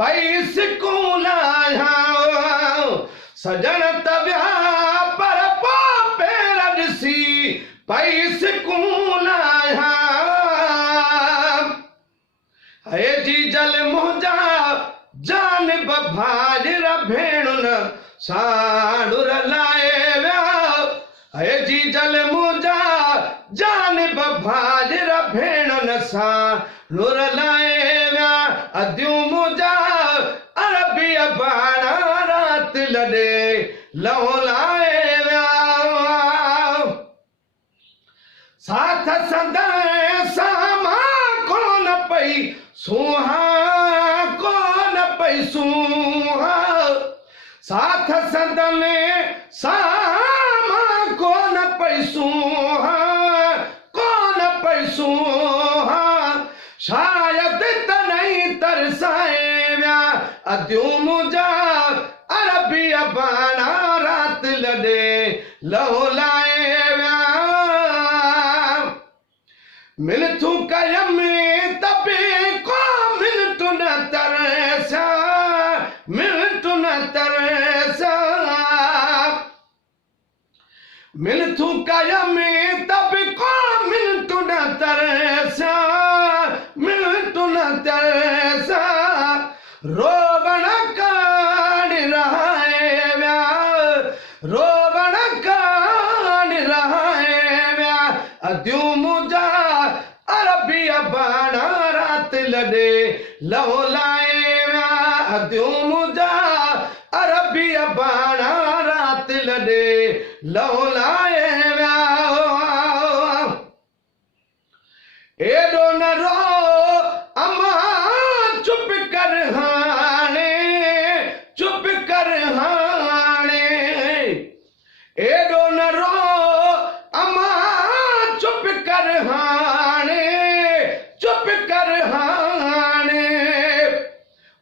पैस कूलाया सजन तव्या पर पापे रडसी पैस कूलाया है जी जल मुझा जान भाजर भेणुन साडुर लाए व्या है जी जल मुझा जान भाजर भेणुन साडुर लाए व्या अद्यू मुझा अरबी बाणा रात लड़े लौलाए व्या साथ सदाए सामा कोन पई सुहा कोन पई सुहा साथ सदने सामा कोन पई सुहा कोन पई सुहा शायद तनई तरसाए व्या अद्यू मुझा अरबी बाणा रात लड़े लौलाए व्या मिलथू कयमे तबे को मिलतु न तरसा मिलतु न तरसा मिलथू कयमे तबे को मिलतु न तरसा मिलतु न तरसा रोवण कान रहाए व्या रोवण कान रहाए व्या अद्यू मुझा अरबी बाणा रात लड़े लौलाए व्या अद्यू मुझा अरबी बाणा रात लड़े लौलाए व्या एडो न रो अमा चुप कर हाणे चुप कर हाणे एडो न रो अमा चुप कर हाणे चुप कर हाणे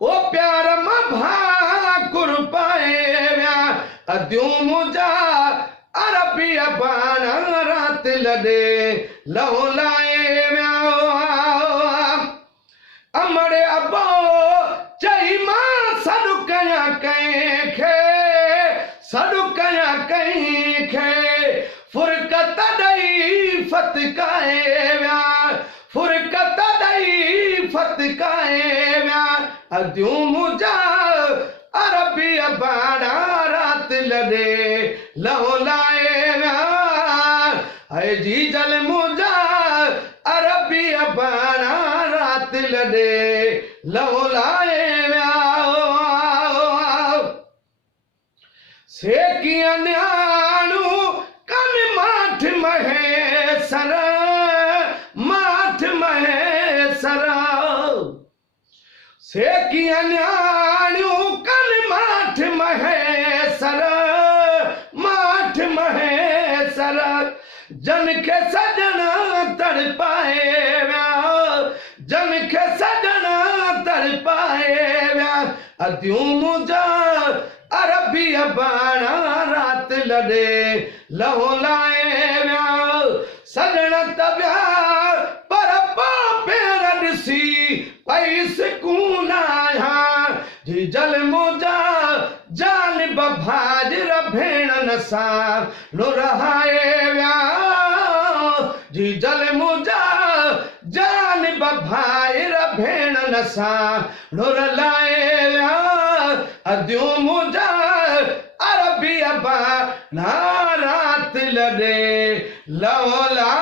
ओ प्यार मां भाकुर पाए व्या अद्यू मुझा अरबी बाणा रात लड़े लौलाए व्या अमड़े अबो चई मां सॾु कया कंहिंखे सॾु कया कंहिंखे फुरकत ॾई फतकाए व्या फुरकत ॾई फतकाए व्या अद्यू मुझा अरबी बाणा रात लड़े लौलाए व्या है जी जल मुझा अरबी बाणा रात लड़े लौलाए व्या सेकिया न्याणू कम माठ महेसर माठ महेसर सेकिया न्याणू कम माठ महेसर माठ महेसर जन के सजन तड़पाए व्या जन के सजन तड़पाए व्या अद्यू मुझा अरबी बाणा रात लड़े लौलाए व्या सजन तव्या पर पापे रडसी पैस कूलाया जी जल मुझा जान भाजर भेणन साडुर रहाए व्या जी जल मुझा जान भाजर भेणन साडुर लाए व्या अद्यू मुझा अरबी बाणा रात लड़े लौला